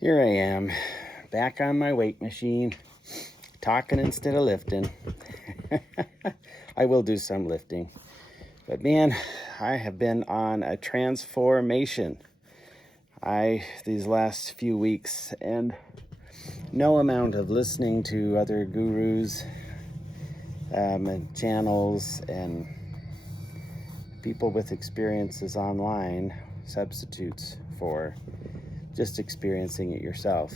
Here I am, back on my weight machine, talking instead of lifting. I will do some lifting, but man, I have been on a transformation these last few weeks, and no amount of listening to other gurus and channels and people with experiences online substitutes for just experiencing it yourself.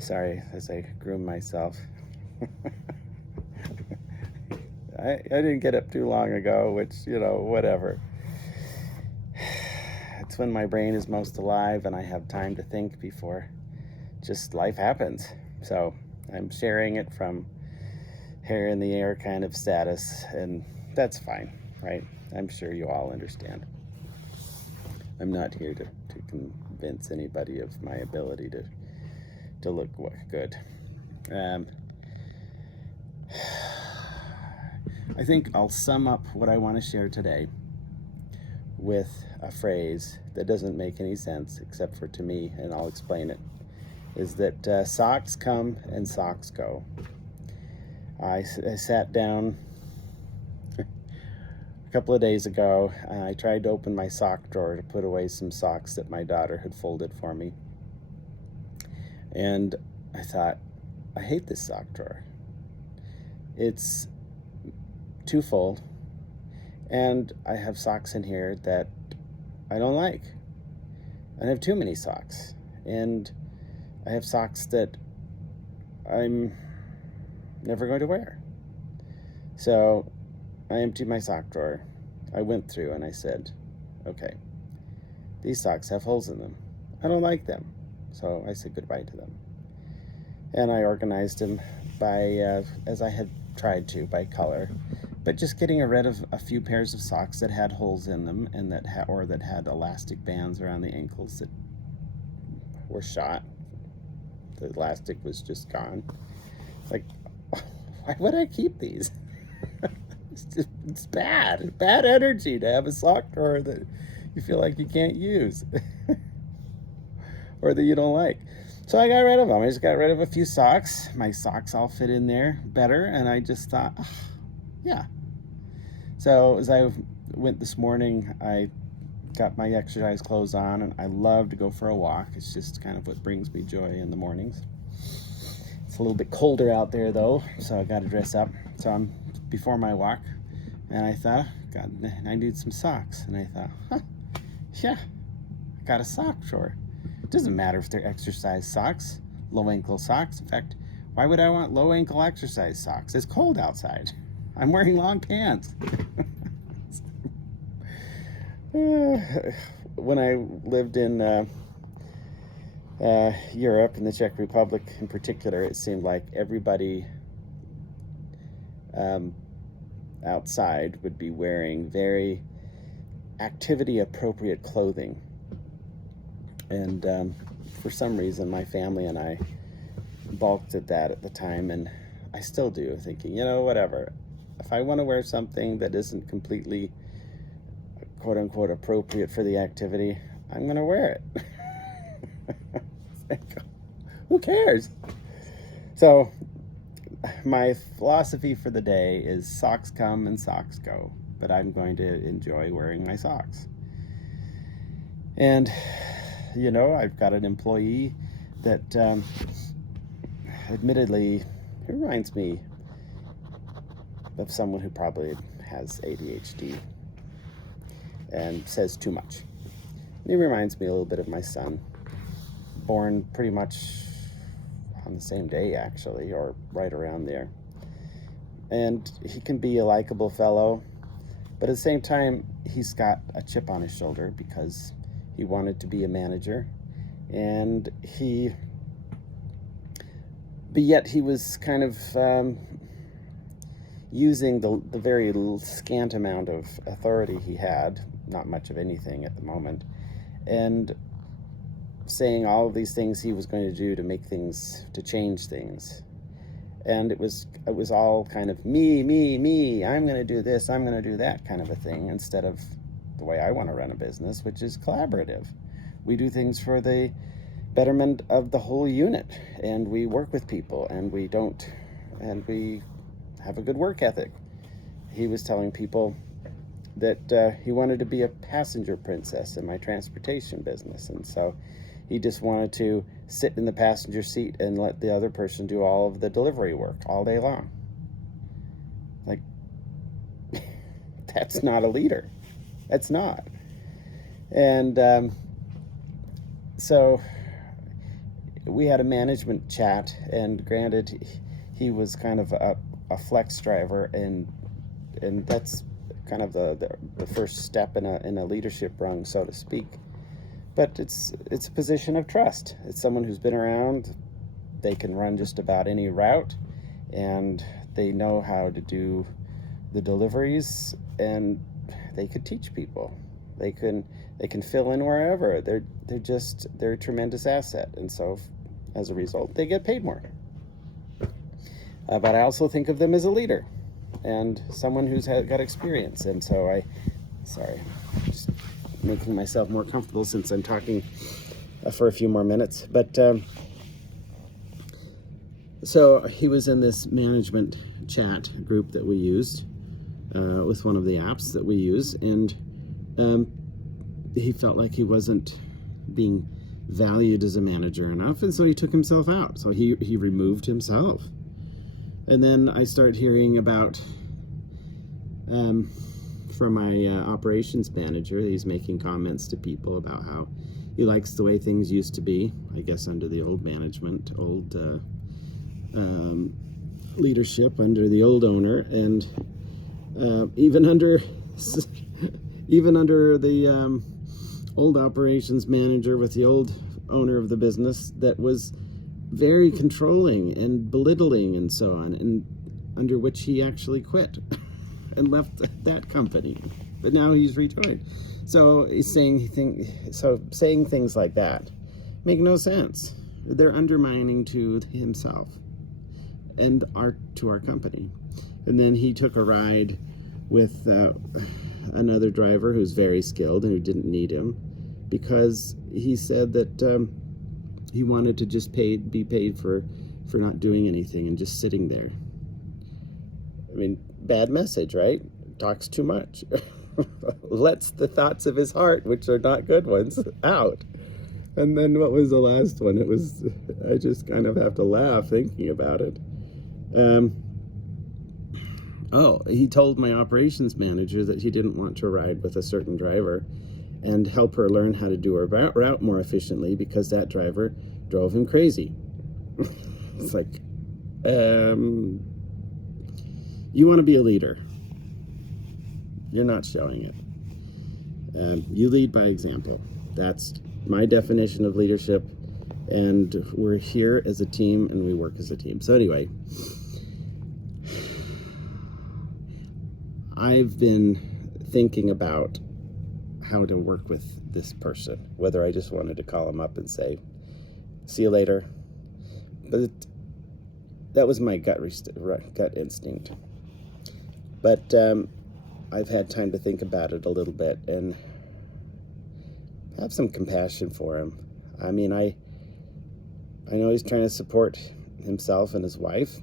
Sorry, as I groom myself. I didn't get up too long ago, which, whatever. It's when my brain is most alive and I have time to think before just life happens. So I'm sharing it from hair in the air kind of status, and that's fine, right? I'm sure you all understand. I'm not here to convince anybody of my ability to look good. I think I'll sum up what I want to share today with a phrase that doesn't make any sense except for to me, and I'll explain it, is that socks come and socks go. I sat down a couple of days ago, and I tried to open my sock drawer to put away some socks that my daughter had folded for me. And I thought, I hate this sock drawer. It's too full, and I have socks in here that I don't like. I have too many socks, and I have socks that I'm never going to wear. So I emptied my sock drawer. I went through and I said, okay, these socks have holes in them. I don't like them. So I said goodbye to them. And I organized them by, as I had tried to, by color, but just getting rid of a few pairs of socks that had holes in them and that had elastic bands around the ankles that were shot. The elastic was just gone. Like, why would I keep these? It's bad energy to have a sock drawer that you feel like you can't use or that you don't like. So I got rid of them. I just got rid of a few socks. My socks all fit in there better, and I just thought, yeah. So as I went this morning, I got my exercise clothes on, and I love to go for a walk. It's just kind of what brings me joy in the mornings. It's a little bit colder out there, though, so I got to dress up. So I'm before my walk, and I thought, God, I need some socks. And I thought, yeah, I got a sock drawer. It doesn't matter if they're exercise socks, low ankle socks. In fact, why would I want low ankle exercise socks? It's cold outside. I'm wearing long pants. When I lived in Europe, in the Czech Republic in particular, it seemed like everybody outside would be wearing very activity appropriate clothing. And for some reason, my family and I balked at that at the time, and I still do, thinking, whatever. If I want to wear something that isn't completely quote-unquote appropriate for the activity, I'm going to wear it. Who cares? So my philosophy for the day is socks come and socks go, but I'm going to enjoy wearing my socks. And I've got an employee that admittedly reminds me of someone who probably has ADHD and says too much. And he reminds me a little bit of my son, born pretty much on the same day, actually, or right around there. And he can be a likable fellow, but at the same time, he's got a chip on his shoulder because he wanted to be a manager, and but yet he was kind of using the very scant amount of authority he had, not much of anything at the moment, and saying all of these things he was going to do to change things. And it was all kind of me, I'm going to do this, I'm going to do that kind of a thing, instead of the way I want to run a business, which is collaborative, we do things for the betterment of the whole unit, and we work with people, and we have a good work ethic. He was telling people that he wanted to be a passenger princess in my transportation business, and so he just wanted to sit in the passenger seat and let the other person do all of the delivery work all day long. Like, that's not a leader. That's not. And so we had a management chat, and granted, he was kind of a flex driver, and that's kind of the first step in a leadership rung, so to speak. But it's a position of trust. It's someone who's been around. They can run just about any route, and they know how to do the deliveries, and they could teach people. They can fill in wherever. They're a tremendous asset, and so as a result, they get paid more. But I also think of them as a leader and someone who's got experience. And so just making myself more comfortable since I'm talking for a few more minutes. But so he was in this management chat group that we used with one of the apps that we use, and he felt like he wasn't being valued as a manager enough, and so he took himself out. So he removed himself. And then I start hearing about from my operations manager. He's making comments to people about how he likes the way things used to be, I guess under the old management, old leadership, under the old owner, and even under the old operations manager with the old owner of the business that was very controlling and belittling and so on, and under which he actually quit and left that company. But now he's rejoined. So he's saying things like that make no sense. They're undermining to himself and to our company. And then he took a ride with another driver who's very skilled and who didn't need him, because he said that he wanted to just be paid for not doing anything and just sitting there. I mean, bad message, right? Talks too much. Lets the thoughts of his heart, which are not good ones, out. And then what was the last one? I just kind of have to laugh thinking about it. He told my operations manager that he didn't want to ride with a certain driver and help her learn how to do her route more efficiently because that driver drove him crazy. It's like, you want to be a leader. You're not showing it. You lead by example. That's my definition of leadership, and we're here as a team and we work as a team. So anyway, I've been thinking about how to work with this person, whether I just wanted to call him up and say, see you later. But that was my gut instinct. But I've had time to think about it a little bit and have some compassion for him. I mean, I know he's trying to support himself and his wife,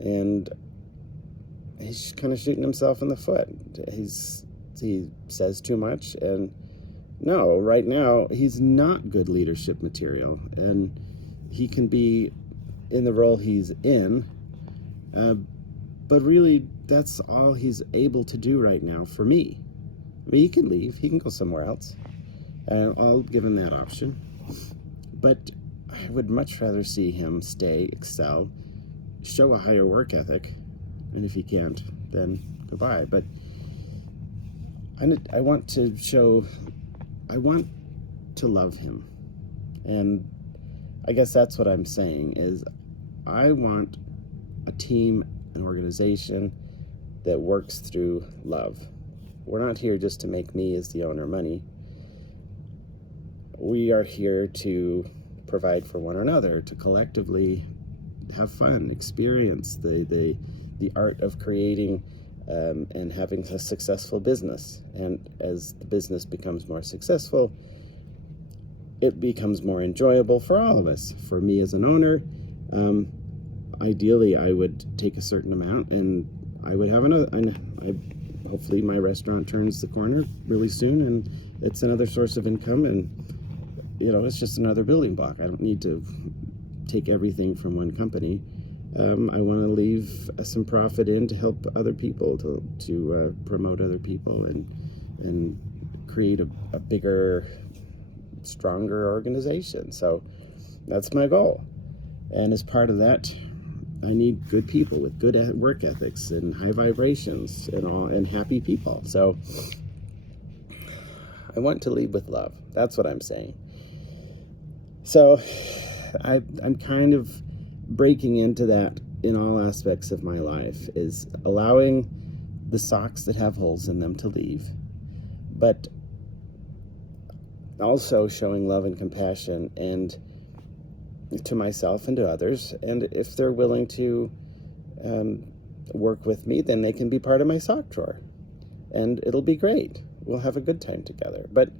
and he's kind of shooting himself in the foot. He says too much, and no, right now he's not good leadership material, and he can be in the role he's in, but really that's all he's able to do right now for me. I mean, he can leave, he can go somewhere else, and I'll give him that option, but I would much rather see him stay, excel, show a higher work ethic, and if he can't, then goodbye. But I want to love him. And I guess that's what I'm saying is I want a team, an organization that works through love. We're not here just to make me as the owner money. We are here to provide for one another, to collectively have fun, experience the art of creating and having a successful business. And as the business becomes more successful, it becomes more enjoyable for all of us. For me as an owner, ideally I would take a certain amount and I would have another, and hopefully my restaurant turns the corner really soon and it's another source of income, and it's just another building block. I don't need to take everything from one company. I want to leave some profit in to help other people, to promote other people, and create a bigger, stronger organization. So that's my goal. And as part of that, I need good people with good work ethics and high vibrations and happy people. So I want to lead with love. That's what I'm saying. So I'm kind of breaking into that in all aspects of my life, is allowing the socks that have holes in them to leave, but also showing love and compassion and to myself and to others. And if they're willing to work with me, then they can be part of my sock drawer, and it'll be great. We'll have a good time together. But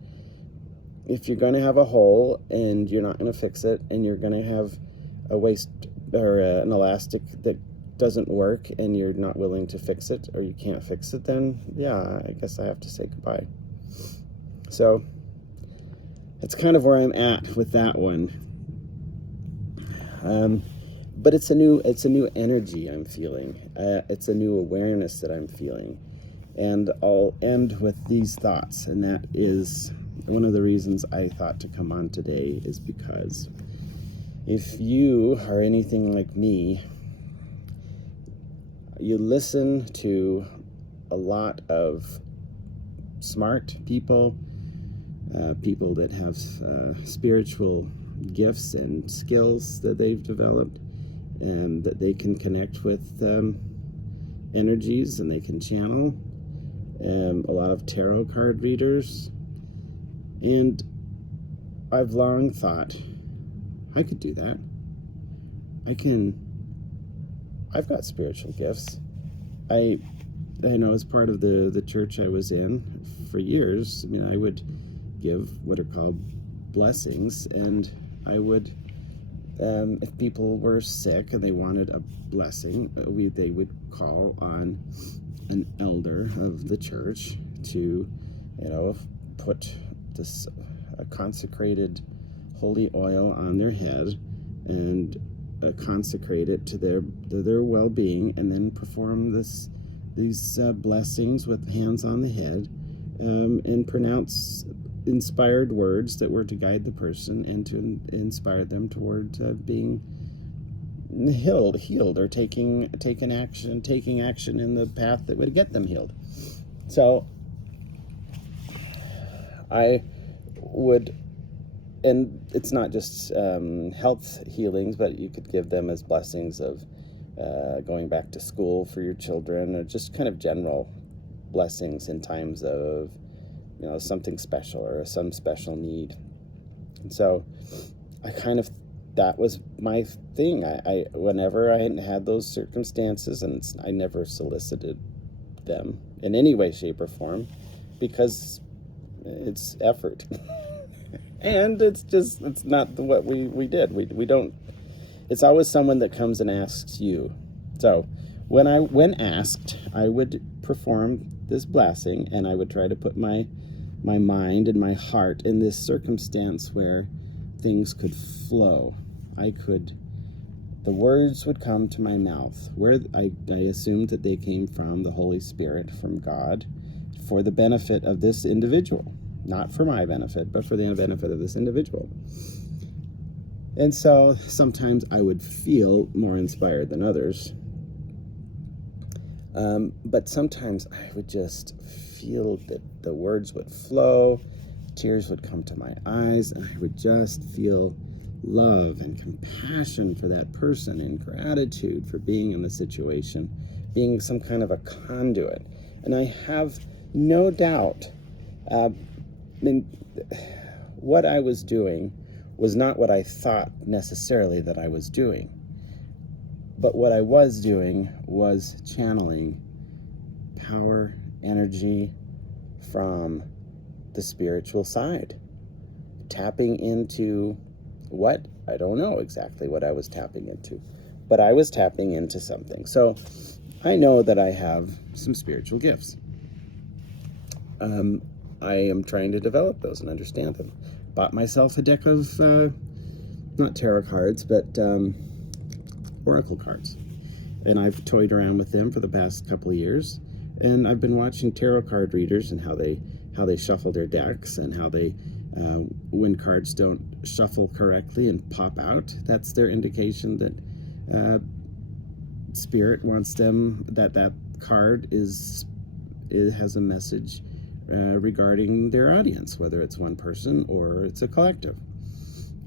if you're going to have a hole and you're not going to fix it, and you're going to have a waist or an elastic that doesn't work and you're not willing to fix it, or you can't fix it, then yeah, I guess I have to say goodbye. So that's kind of where I'm at with that one. But it's a new energy I'm feeling. It's a new awareness that I'm feeling. And I'll end with these thoughts, and that is one of the reasons I thought to come on today, is because if you are anything like me, you listen to a lot of smart people, people that have spiritual gifts and skills that they've developed, and that they can connect with energies, and they can channel. A lot of tarot card readers. And I've long thought, I could do that. I've got spiritual gifts. I know, as part of the church I was in for years, I would give what are called blessings, and I would, if people were sick and they wanted a blessing, they would call on an elder of the church to, put this consecrated holy oil on their head and consecrate it to their well-being, and then perform these blessings with hands on the head, and pronounce inspired words that were to guide the person and to inspire them toward being healed, or taking action in the path that would get them healed. So I would, and it's not just health healings, but you could give them as blessings of going back to school for your children, or just kind of general blessings in times of something special or some special need. And so that was my thing. I whenever I had those circumstances, and I never solicited them in any way, shape, or form, because it's effort. And it's not what we did. We don't, it's always someone that comes and asks you. So when asked, I would perform this blessing, and I would try to put my mind and my heart in this circumstance where things could flow. The words would come to my mouth, where I assumed that they came from the Holy Spirit, from God, for the benefit of this individual. Not for my benefit, but for the benefit of this individual. And so sometimes I would feel more inspired than others. But sometimes I would just feel that the words would flow, tears would come to my eyes, and I would just feel love and compassion for that person, and gratitude for being in the situation, being some kind of a conduit. And I have no doubt, what I was doing was not what I thought necessarily that I was doing. But what I was doing was channeling power, energy from the spiritual side tapping into what? I don't know exactly what I was tapping into, but I was tapping into something. So I know that I have some spiritual gifts. I am trying to develop those and understand them. Bought myself a deck of, not tarot cards, but oracle cards. And I've toyed around with them for the past couple of years. And I've been watching tarot card readers and how they shuffle their decks, and how they, when cards don't shuffle correctly and pop out, that's their indication that Spirit wants them, that card it has a message regarding their audience, whether it's one person or it's a collective.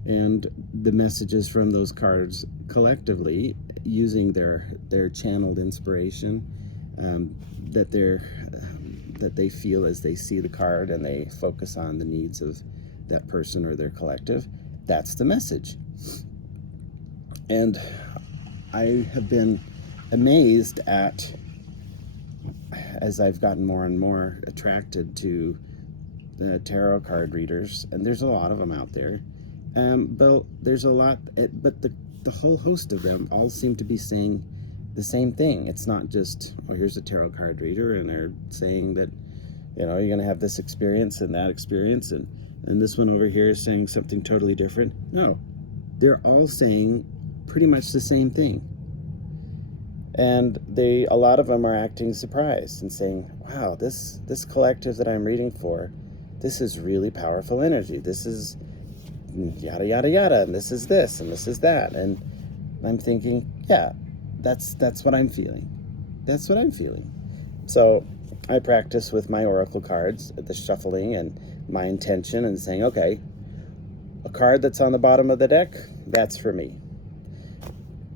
And the messages from those cards collectively, using their channeled inspiration, that they feel as they see the card, and they focus on the needs of that person or their collective, that's the message. And I have been amazed at, as I've gotten more and more attracted to the tarot card readers, and there's a lot of them out there, but there's a lot, but the whole host of them all seem to be saying the same thing. It's not just, oh, here's a tarot card reader, and they're saying that, you're going to have this experience and that experience, and this one over here is saying something totally different. No, they're all saying pretty much the same thing. And a lot of them are acting surprised and saying, wow, this collective that I'm reading for, this is really powerful energy. This is yada, yada, yada, and this is this, and this is that. And I'm thinking, yeah, that's what I'm feeling. That's what I'm feeling. So I practice with my oracle cards, the shuffling and my intention, and saying, okay, a card that's on the bottom of the deck, that's for me.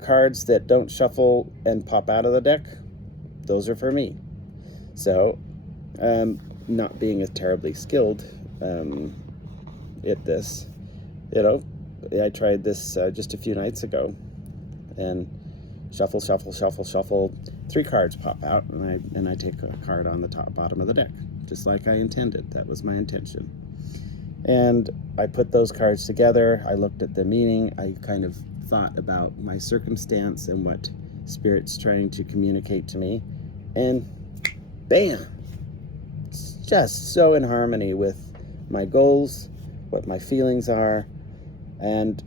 Cards that don't shuffle and pop out of the deck, those are for me. So, not being as terribly skilled at this, I tried this just a few nights ago, and shuffle, 3 cards pop out, and I take a card on the bottom of the deck, just like I intended. That was my intention. And I put those cards together. I looked at the meaning. I kind of thought about my circumstance and what Spirit's trying to communicate to me, and bam, it's just so in harmony with my goals, what my feelings are, and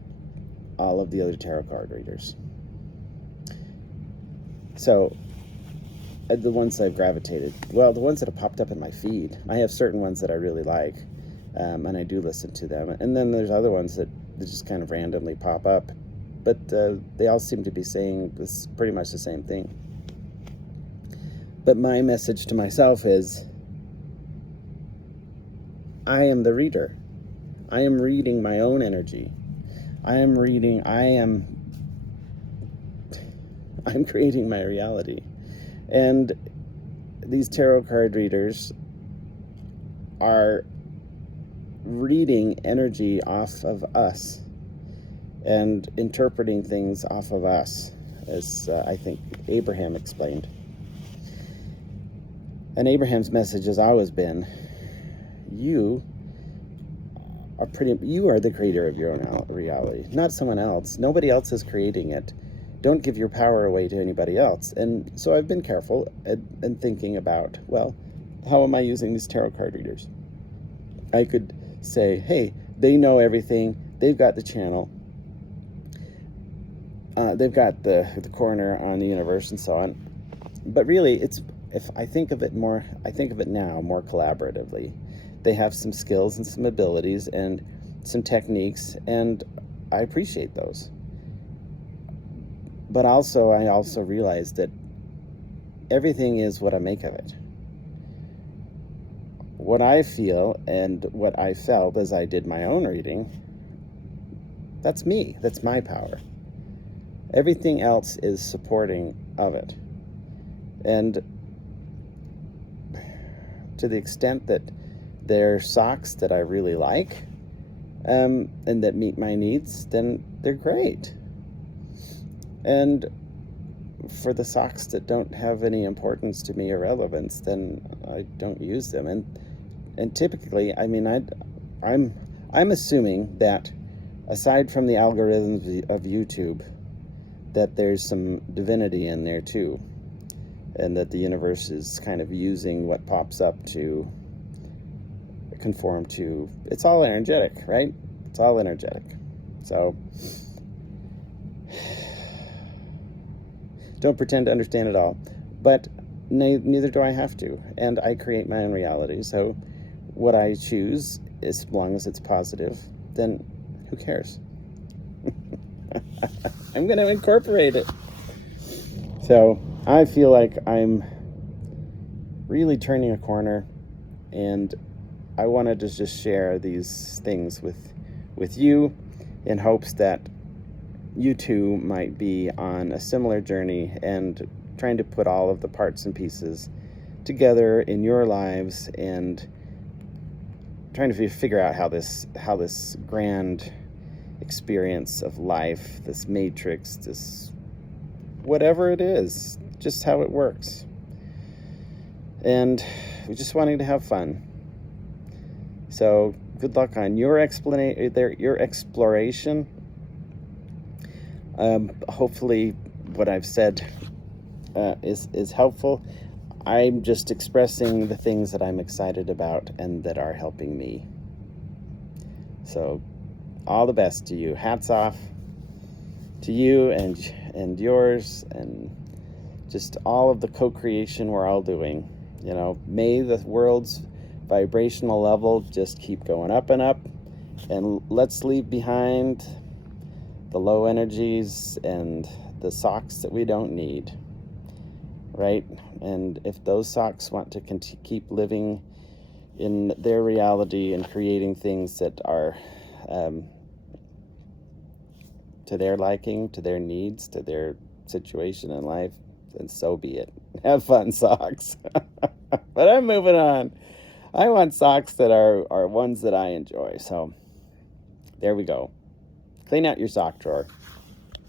all of the other tarot card readers. So the ones I've gravitated, well, the ones that have popped up in my feed, I have certain ones that I really like, and I do listen to them, and then there's other ones that just kind of randomly pop up. But they all seem to be saying this pretty much the same thing. But my message to myself is, I am the reader. I am reading my own energy. I'm creating my reality. And these tarot card readers are reading energy off of us and interpreting things off of us, as I think Abraham explained. And Abraham's message has always been, you are the creator of your own reality, not someone else. Nobody else is creating it. Don't give your power away to anybody else. And so I've been careful and thinking about, well, how am I using these tarot card readers? I could say, hey, they know everything. They've got the channel. They've got the corner on the universe and so on. But really, I think of it now more collaboratively. They have some skills and some abilities and some techniques, and I appreciate those. But I also realize that everything is what I make of it. What I feel and what I felt as I did my own reading, that's me. That's my power. Everything else is supporting of it. And to the extent that they're socks that I really like, and that meet my needs, then they're great. And for the socks that don't have any importance to me or relevance, then I don't use them. And typically, I mean, I'm assuming that aside from the algorithms of YouTube, that there's some divinity in there too, and that the universe is kind of using what pops up to conform to. It's all energetic, right? It's all energetic. So don't pretend to understand it all, but neither do I have to, and I create my own reality. So what I choose, as long as it's positive, then who cares? I'm going to incorporate it. So I feel like I'm really turning a corner, and I wanted to just share these things with you in hopes that you too might be on a similar journey and trying to put all of the parts and pieces together in your lives and trying to figure out how this grand experience of life, this matrix, this whatever it is, just how it works. And we're just wanting to have fun. So good luck on your exploration. Hopefully what I've said is helpful. I'm just expressing the things that I'm excited about and that are helping me. So all the best to you. Hats off to you and yours, and just all of the co-creation we're all doing. You know, may the world's vibrational level just keep going up and up, and let's leave behind the low energies and the socks that we don't need, right? And if those socks want to keep living in their reality and creating things that are to their liking, to their needs, to their situation in life, then so be it. Have fun, socks. But I'm moving on. I want socks that are ones that I enjoy. So there we go. Clean out your sock drawer.